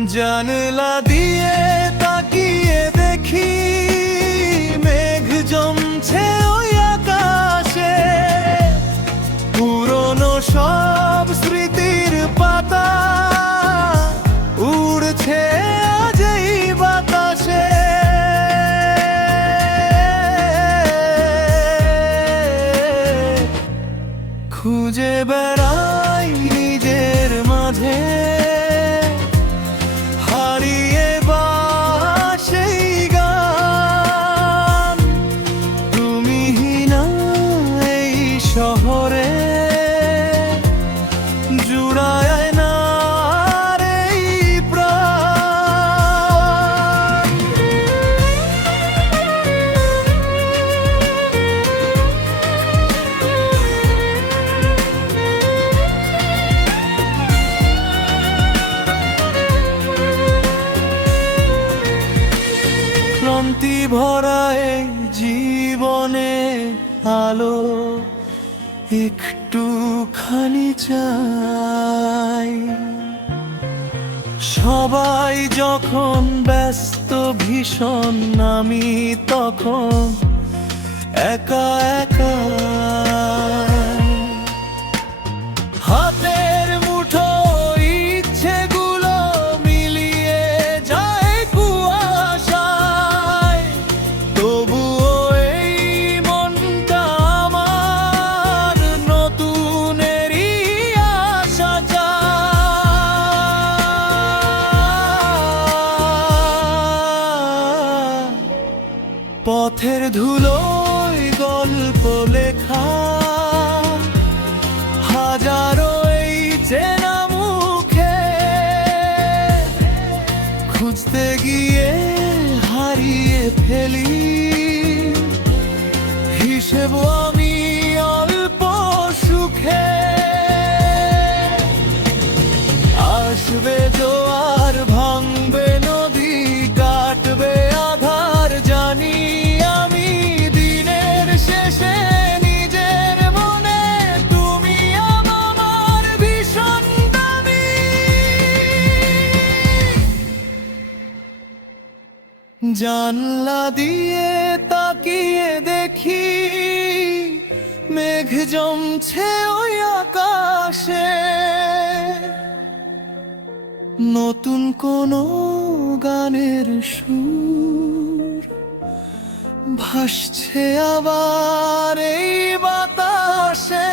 জানলা দিয়ে তাকিয়ে দেখি মেঘ জমছে ওই আকাশে, পুরনো সব স্মৃতির পাতা উড়ছে আজ এই বাতাসে। খুঁজে বেড়াই নিজের মাঝে, হারিয়ে বাসেই গান। তুমিহীনা এই শহরে জুড়ায় না আর এই প্রাণ। ক্লান্তি ভরা এই জীবনে আলো একটুখানি চাই। সবাই যখন ব্যস্ত ভীষণ, আমি তখন একা একা। হাতের মুঠো ইচ্ছেগুলো মিলিয়ে যায় কুয়াশায়, তবুও এই মনটা আমার নতুনেরই আশা চায়। পথের ধুলোয় গল্প লেখা হাজারো এই চেনা মুখে, খুঁজতে গিয়ে হারিয়ে ফেলি হিসেব আমি অল্প সুখে। আসবে জোয়ার, ভাঙবে নদী, কাটবে আধার, জানি আমি দিনের শেষে নিজের মনে তুমি আমার ভীষণ দামি। জানলা দিয়ে তাকিয়ে দেখি মেঘ জমছে ওই আকাশে, নতুন কোনো গানের সুর ভাসছে আবার এই বাতাসে।